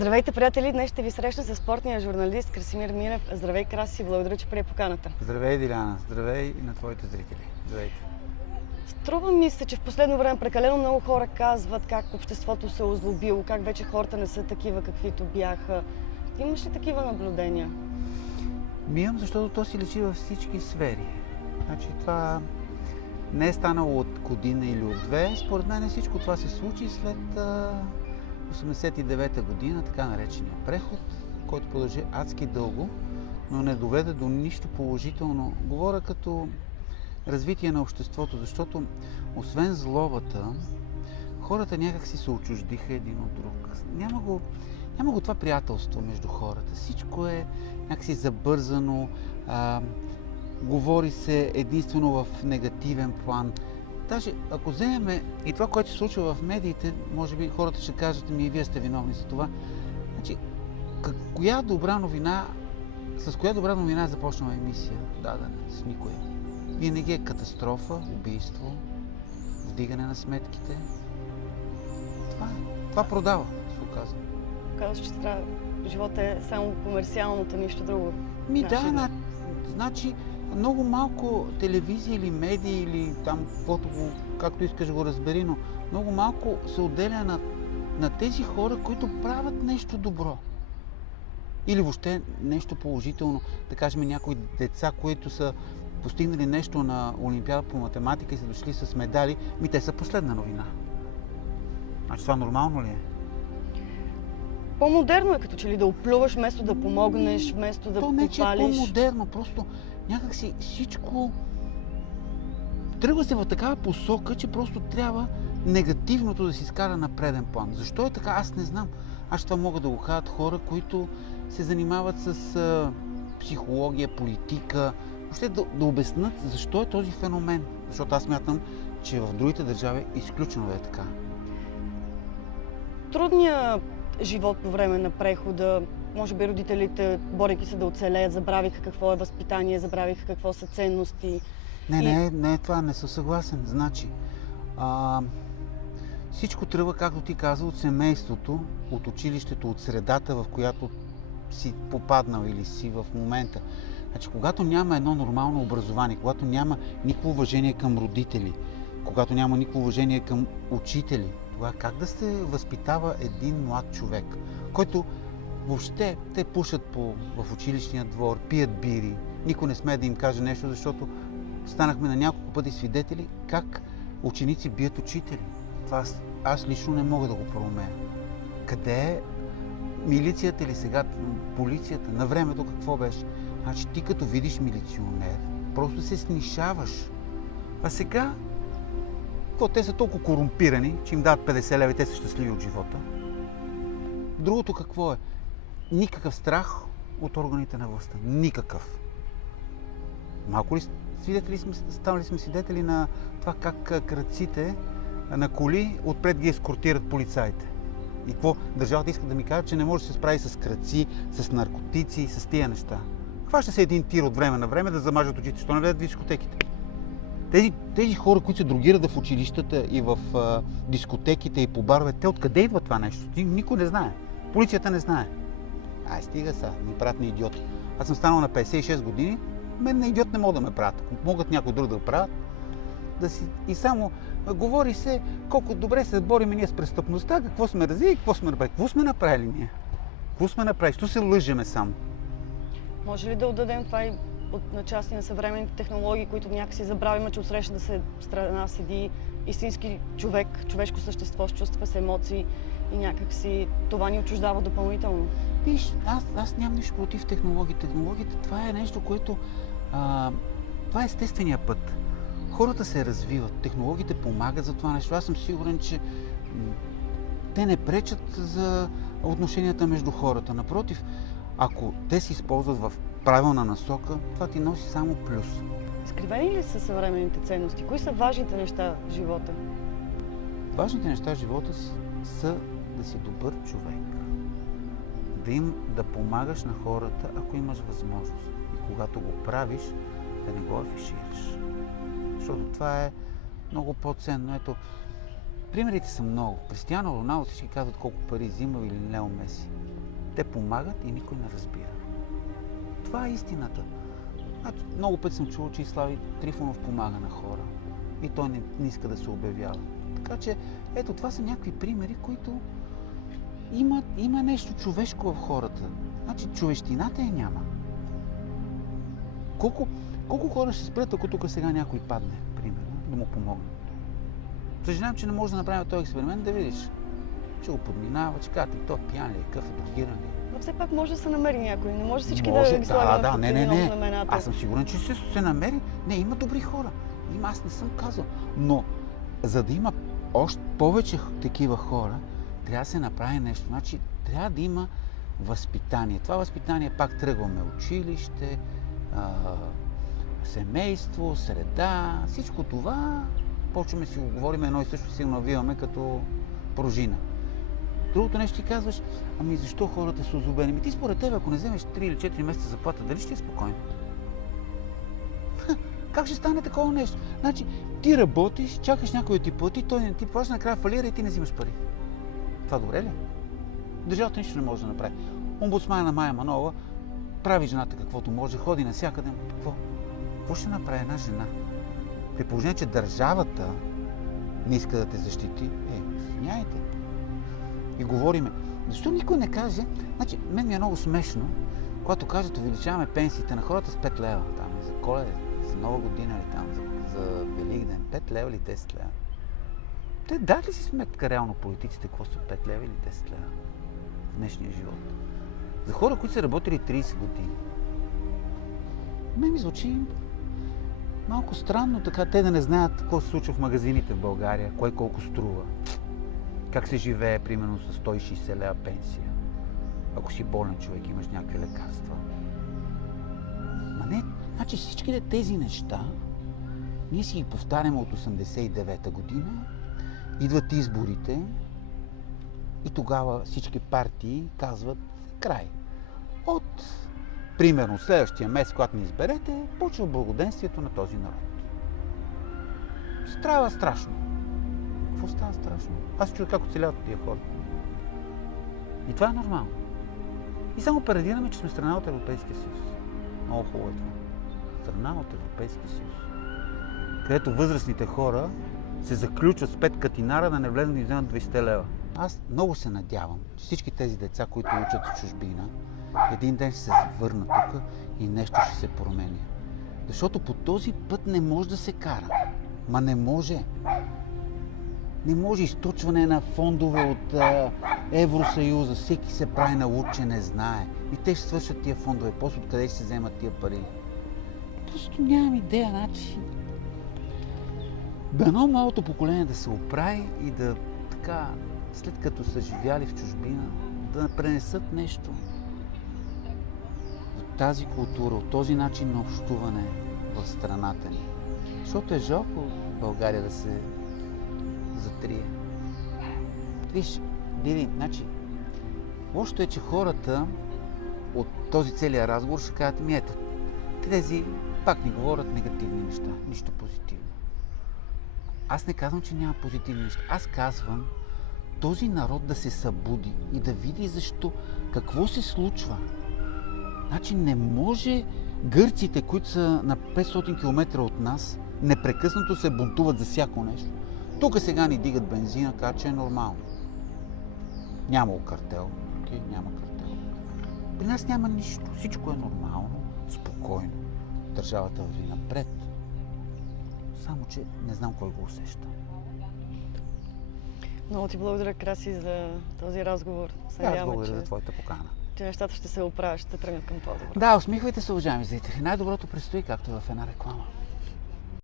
Здравейте, приятели! Днес ще ви срещна с спортния журналист Красимир Милев. Здравей, Краси! Благодаря, че прие поканата. Здравей, Диляна! Здравей и на твоите зрители! Здравейте! Струва ми се, че в последно време прекалено много хора казват как обществото се е озлобило, как вече хората не са такива, каквито бяха. Имаш ли такива наблюдения? Имам, защото то си личи във всички сфери. Значи това не е станало от година или от две. Според мен всичко това се случи след 89-та година, така наречения преход, който продължи адски дълго, но не доведе до нищо положително. Говоря като развитие на обществото, защото освен злобата, хората някак си се отчуждиха един от друг. Няма го това приятелство между хората. Всичко е някакси забързано, говори се единствено в негативен план. Даже ако вземем и това, което се случва в медиите, може би хората ще кажат, и вие сте виновни за това. Значи, с коя добра новина е започнала емисия дадена? С никоя. Винаги е катастрофа, убийство, вдигане на сметките. Това продава, се оказва. Казваш, че живота е само комерциалното, нищо друго. Значи много малко телевизия или медии или там, както искаш го разбери, но много малко се отделя на тези хора, които правят нещо добро. Или въобще нещо положително. Да кажем, някои деца, които са постигнали нещо на Олимпиада по математика и са дошли с медали, те са последна новина. Значи това нормално ли е? По-модерно е като че ли да оплюваш, вместо да помогнеш, вместо да похвалиш. То не, че е по-модерно, просто някакси всичко тръгва се в такава посока, че просто трябва негативното да се изкара на преден план. Защо е така? Аз не знам. Аз това могат да го кажат хора, които се занимават с психология, политика, въобще да обяснат защо е този феномен. Защото аз смятам, че в другите държави изключено да е така. Трудният живот по време на прехода, може би родителите, борейки се да оцелеят, забравиха какво е възпитание, забравиха какво са ценности. Не, това не съм съгласен. Значи, всичко тръгва, както ти каза, от семейството, от училището, от средата, в която си попаднал или си в момента. Значи, когато няма едно нормално образование, когато няма никакво уважение към родители, когато няма никакво уважение към учители, тогава как да се възпитава един млад човек, който въобще те пушат в училищния двор, пият бири, никой не смее да им каже нещо, защото станахме на няколко пъти свидетели как ученици бият учители. Това аз лично не мога да го проумея. Къде е милицията или сега полицията? На времето какво беше? Значи ти като видиш милиционер, просто се снишаваш. А сега, те са толкова корумпирани, че им дават 50 лева и те са щастливи от живота. Другото какво е? Никакъв страх от органите на властта. Никакъв. Малко ли станали сме свидетели на това как крадците на коли отпред ги ескортират полицаите? И какво? Държавата иска да ми каже, че не може да се справи с крадци, с наркотици, с тия неща. Хваща се един тир от време на време да замажат очите, що не влезат в дискотеките. Тези хора, които се дрогират в училищата и в дискотеките и по барове, те откъде идва това нещо? Никой не знае. Полицията не знае. Стига са, ни правят на идиоти. Аз съм станал на 56 години, мен на идиот не могат да ме правят. Ако могат някой друг да го правят, и само говори се колко добре се борим ние с престъпността, какво сме развили, какво сме направили. Какво сме направили ние? Какво сме направили? Що се лъжеме само? Може ли да отдадем това и на части на съвременните технологии, които някакси забравяме, че отсреща страна седи истински човек, човешко същество с чувства, с емоции и някакси това ни отчуждава допълнително? Виж, аз нямам нищо против технологиите. Технологиите, това е нещо, което... това е естествения път. Хората се развиват, технологиите помагат за това нещо. Аз съм сигурен, че те не пречат за отношенията между хората. Напротив, ако те се използват в правилна насока, това ти носи само плюс. Изкривени ли са съвременните ценности? Кои са важните неща в живота? Важните неща в живота са да си добър човек. Да помагаш на хората, ако имаш възможност. И когато го правиш, да не го афишираш. Защото това е много по-ценно. Ето, примерите са много. Кристиано Роналдо, всички казват колко пари взимал или Лео Меси. Те помагат и никой не разбира. Това е истината. Значи, много пъти съм чувал, че и Слави Трифонов помага на хора. И той не иска да се обявява. Така че, ето, това са някакви примери, които има нещо човешко в хората. Значи, човещината няма. Колко хора ще спрат, ако тук сега някой падне, примерно, да му помогне? Съжалявам, че не може да направим този експеримент, да видиш. Ще го подминава, че казвате, той пиян ли е, къв е, дрогиран ли е. Но все пак може да се намери някой. Не може всички Може, да ги слагаме в не. знамената. Аз съм сигурен, че се намери. Не, има добри хора. Аз не съм казал. Но, за да има още повече такива хора, трябва да се направи нещо. Значи, трябва да има възпитание. Това възпитание пак тръгваме училище, семейство, среда, всичко това. Почваме си го говорим едно и също си го навиваме като пружина. Другото нещо ти казваш, ами защо хората са озлобени? Ти според тебе, ако не вземеш 3 или 4 месеца заплата, дали ще е спокойно? Как ще стане такова нещо? Значи, ти работиш, чакаш някой да ти плати, той не ти плаща, накрая фалира и ти не взимаш пари. Това добре ли? Държавата нищо не може да направи. Омбудсмана на Майя Манолова прави жената каквото може, ходи навсякъде. Какво ще направи една жена? При положение, че държавата не иска да те защити, извиняйте. И говориме. Защо никой не каже? Значи, мен ми е много смешно, когато кажат, увеличаваме пенсиите на хората с 5 лева. Там, за Коледа, за Нова година или там, за Великден. 5 лева или 10 лева. Те дали ли си сметка реално политиците, какво са 5 лева или 10 лева в днешния живот? За хора, които са работили 30 години. Мен ми звучи малко странно така, те да не знаят какво се случва в магазините в България, кой колко струва. Как се живее, примерно, с 160 лева пенсия. Ако си болен човек, имаш някакви лекарства. Ма не, значи всичките тези неща, ние си ги повтаряме от 89-та година, идват изборите и тогава всички партии казват край. От, примерно, следващия месец, когато ни изберете, почва благоденствието на този народ. Става страшно. Какво става страшно? Аз чуя как оцеляват тия хора. И това е нормално. И само парадираме, че сме страна от Европейския съюз. Много хубаво е това. Страна от Европейския съюз. Където възрастните хора се заключват с 5 катинара да не влезнат и вземат 200 лева. Аз много се надявам, че всички тези деца, които учат в чужбина, един ден ще се върнат тук и нещо ще се промени. Защото по този път не може да се кара. Ма не може. Не може източване на фондове от Евросъюза. Всеки се прави на луд, че не знае. И те ще свършат тия фондове. После откъде ще се вземат тия пари? Просто нямам идея, значи. Дано малото поколение да се оправи и да така, след като са живяли в чужбина, да пренесат нещо от тази култура, от този начин на общуване в страната ни. Защото е жалко България да се затрие. Виж, Диди, значи, лошото е, че хората от този целия разговор ще кажат, ето, тези пак ни говорят негативни неща, нищо позитивно. Аз не казвам, че няма позитивни неща. Аз казвам този народ да се събуди и да види защо, какво се случва. Значи не може гърците, които са на 500 км от нас, непрекъснато се бунтуват за всяко нещо. Тук сега ни дигат бензина, каза, че е нормално. Няма картел. Окей, няма картел. При нас няма нищо. Всичко е нормално, спокойно. Държавата върви напред. Само, че не знам кой го усеща. Много ти благодаря, Краси, за този разговор. Аз благодаря за твоята покана. Че нещата ще се оправят, ще тръгнат към по-добро. Да, усмихвайте се, уважаеми зрители. Най-доброто предстои, както е в една реклама.